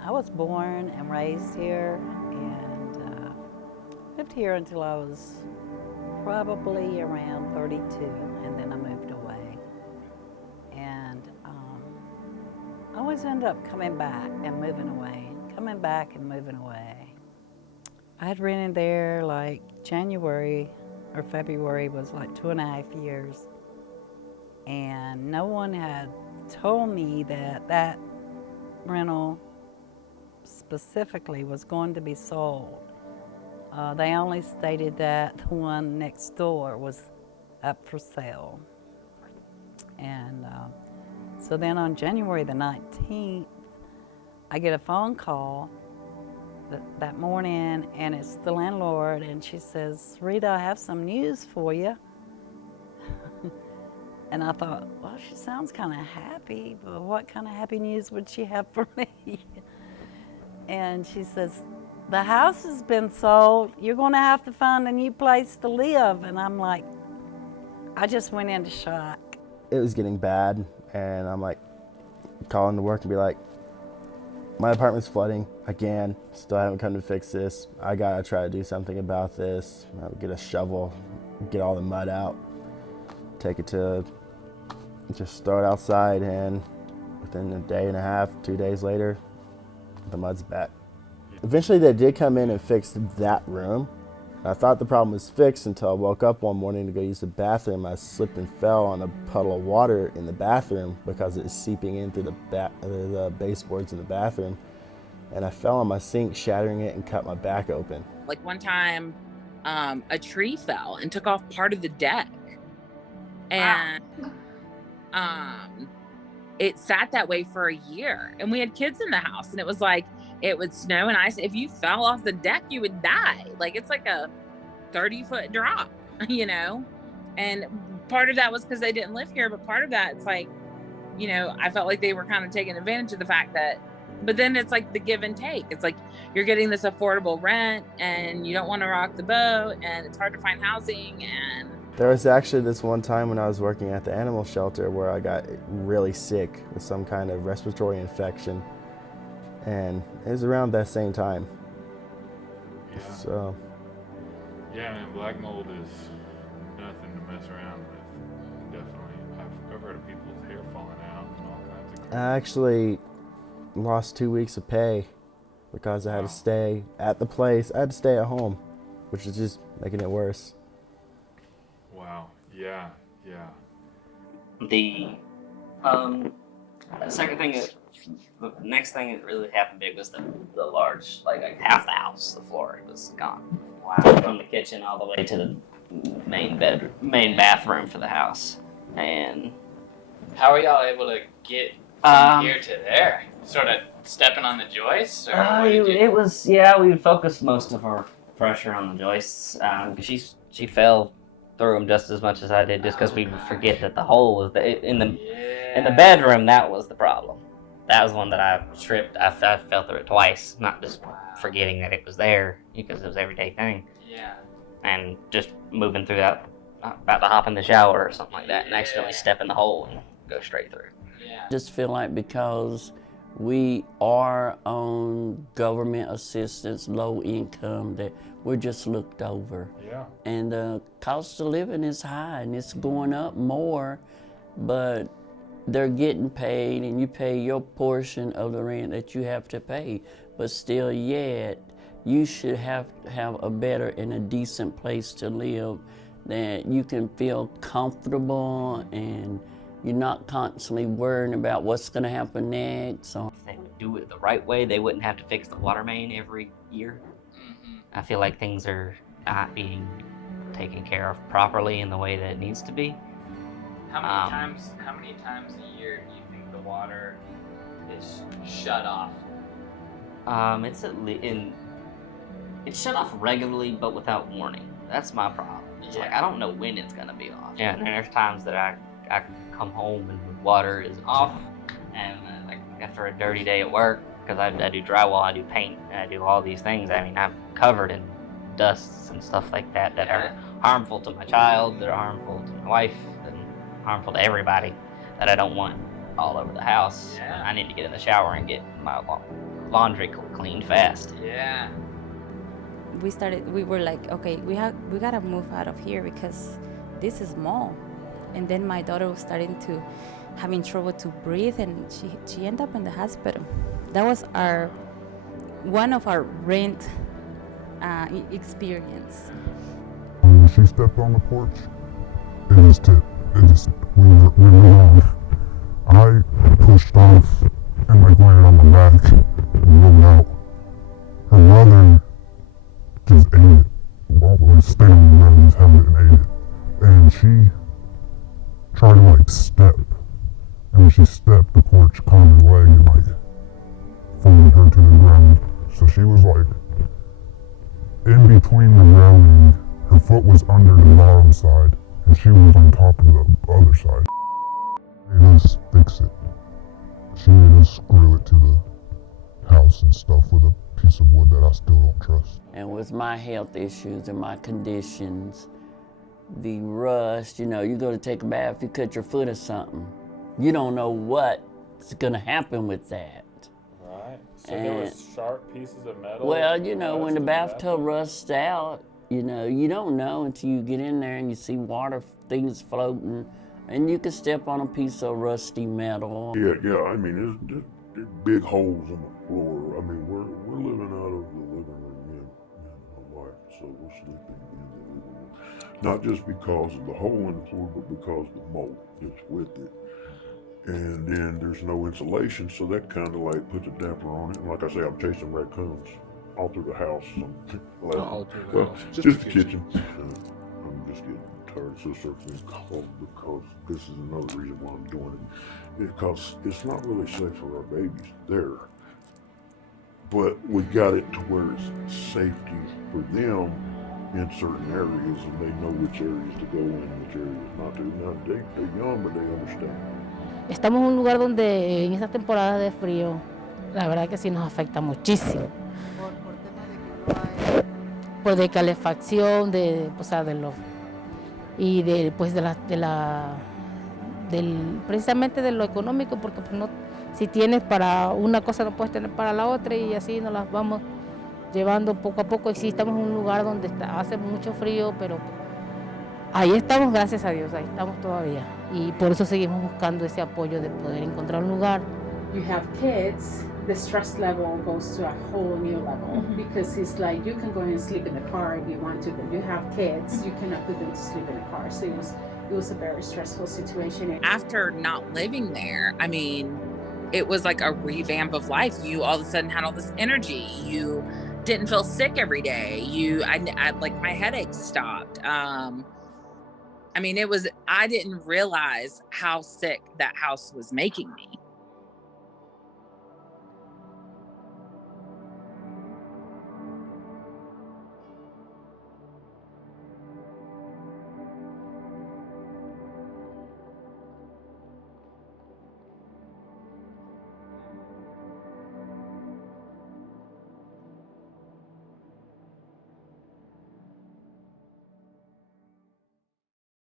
I was born and raised here and lived here until I was probably around 32, and then I moved away. And I always end up coming back and moving away, coming back and moving away. I had rented there like January or February was like 2.5 years, and no one had told me that that rental specifically was going to be sold. They only stated that the one next door was up for sale. And so then on January the 19th, I get a phone call that morning, and it's the landlord, and she says, "Rita, I have some news for you." And I thought, well, she sounds kind of happy, but what kind of happy news would she have for me? And she says, "The house has been sold. You're going to have to find a new place to live." And I'm like, I just went into shock. It was getting bad, and I'm like calling to work and be like, my apartment's flooding again. Still haven't come to fix this. I gotta try to do something about this. I would get a shovel, get all the mud out, take it to, just throw it outside, and within a day and a half, 2 days later, the mud's back. Eventually they did come in and fix that room. I thought the problem was fixed until I woke up one morning to go use the bathroom. I slipped and fell on a puddle of water in the bathroom because it was seeping in through the baseboards in the bathroom. And I fell on my sink, shattering it, and cut my back open. Like one time, a tree fell and took off part of the deck. And it sat that way for a year. And we had kids in the house, and it was like, it would snow and ice. If you fell off the deck, you would die. Like, it's like a 30-foot drop, you know? And part of that was because they didn't live here, but part of that, it's like, you know, I felt like they were kind of taking advantage of the fact that, but then it's like the give and take. It's like you're getting this affordable rent and you don't want to rock the boat, and it's hard to find housing. And there was actually this one time when I was working at the animal shelter where I got really sick with some kind of respiratory infection. And it was around that same time. Yeah. So. Yeah, man, black mold is nothing to mess around with. Definitely. I've heard of people's hair falling out and all kinds of crazy. I actually lost 2 weeks of pay because I had to stay at the place. I had to stay at home, which is just making it worse. Wow. Yeah. Yeah. The second thing the next thing that really happened big was the large, like half the house, the floor was gone. Wow. From the kitchen all the way to the main bathroom for the house. And how are y'all able to get from here to there? Sort of stepping on the joists? Or it was, yeah, we would focus most of our pressure on the joists. She fell through them just as much as I did, just because we would forget that the hole was in the bedroom. That was the problem. That was one that I tripped. I fell through it twice, not just forgetting that it was there because it was an everyday thing. Yeah. And just moving through that, about to hop in the shower or something like that, and accidentally step in the hole and go straight through. Yeah. Just feel like because we are on government assistance, low income, that we're just looked over. Yeah. And the cost of living is high, and it's going up more, but they're getting paid, and you pay your portion of the rent that you have to pay. But still yet, you should have a better and a decent place to live that you can feel comfortable, and you're not constantly worrying about what's going to happen next. If they would do it the right way, they wouldn't have to fix the water main every year. Mm-hmm. I feel like things are not being taken care of properly in the way that it needs to be. How many times a year do you think the water is shut off? It's shut off regularly, but without warning. That's my problem. It's like, I don't know when it's gonna be off. Yeah, and there's times that I come home and the water is off, and like after a dirty day at work, because I do drywall, I do paint, and I do all these things. I mean, I'm covered in dusts and stuff like that are harmful to my child, that are harmful to my wife, and harmful to everybody that I don't want all over the house. Yeah. I need to get in the shower and get my laundry cleaned fast. Yeah. We were like, okay, we gotta move out of here because this is small. And then my daughter was starting to having trouble to breathe, and she ended up in the hospital. That was one of our rent experience. When she stepped on the porch, we were gone. I pushed off and like landed on my back and rolled out. Her brother just ate it. Well, stayed on the ground, just held it and ate it. And she tried to like step. And when she stepped, the porch caught her leg and like folded her to the ground. So she was like in between the railing. Her foot was under the bottom side, and she was on top of the other side. They made us fix it. She made us screw it to the house and stuff with a piece of wood that I still don't trust. And with my health issues and my conditions, the rust, you go to take a bath, you cut your foot or something. You don't know what's gonna happen with that. Right. So there was sharp pieces of metal. Well, when the bathtub rusts out, you don't know until you get in there and you see water things floating, and you can step on a piece of rusty metal. Yeah. I mean, there's big holes in the floor. I mean, we're living out of the living room in my wife, so we're sleeping in the living room. Not just because of the hole in the floor, but because the mold is with it. And then there's no insulation, so that kind of like puts a damper on it. And like I say, I'm chasing raccoons all through the house. Just the kitchen. I'm just getting tired of circling calls because this is another reason why I'm doing it. Because it's not really safe for our babies there. But we got it to where it's safety for them in certain areas, and they know which areas to go in and which areas not to. Now, they're young, but they understand. Estamos en un lugar donde en estas temporadas de frío, la verdad que sí nos afecta muchísimo. Por de calefacción, precisamente de lo económico, porque pues no, si tienes para una cosa no puedes tener para la otra, y así nos las vamos llevando poco a poco. Y sí, estamos en un lugar donde hace mucho frío, pero ahí estamos, gracias a Dios, ahí estamos todavía. Y por eso seguimos buscando ese apoyo de poder encontrar un lugar. You have kids, the stress level goes to a whole new level, because it's like you can go and sleep in the car if you want to, but you have kids, you cannot put them to sleep in the car. So it was a very stressful situation. After not living there, I mean, it was like a revamp of life. You all of a sudden had all this energy. You didn't feel sick every day. I like my headaches stopped. I mean, I didn't realize how sick that house was making me.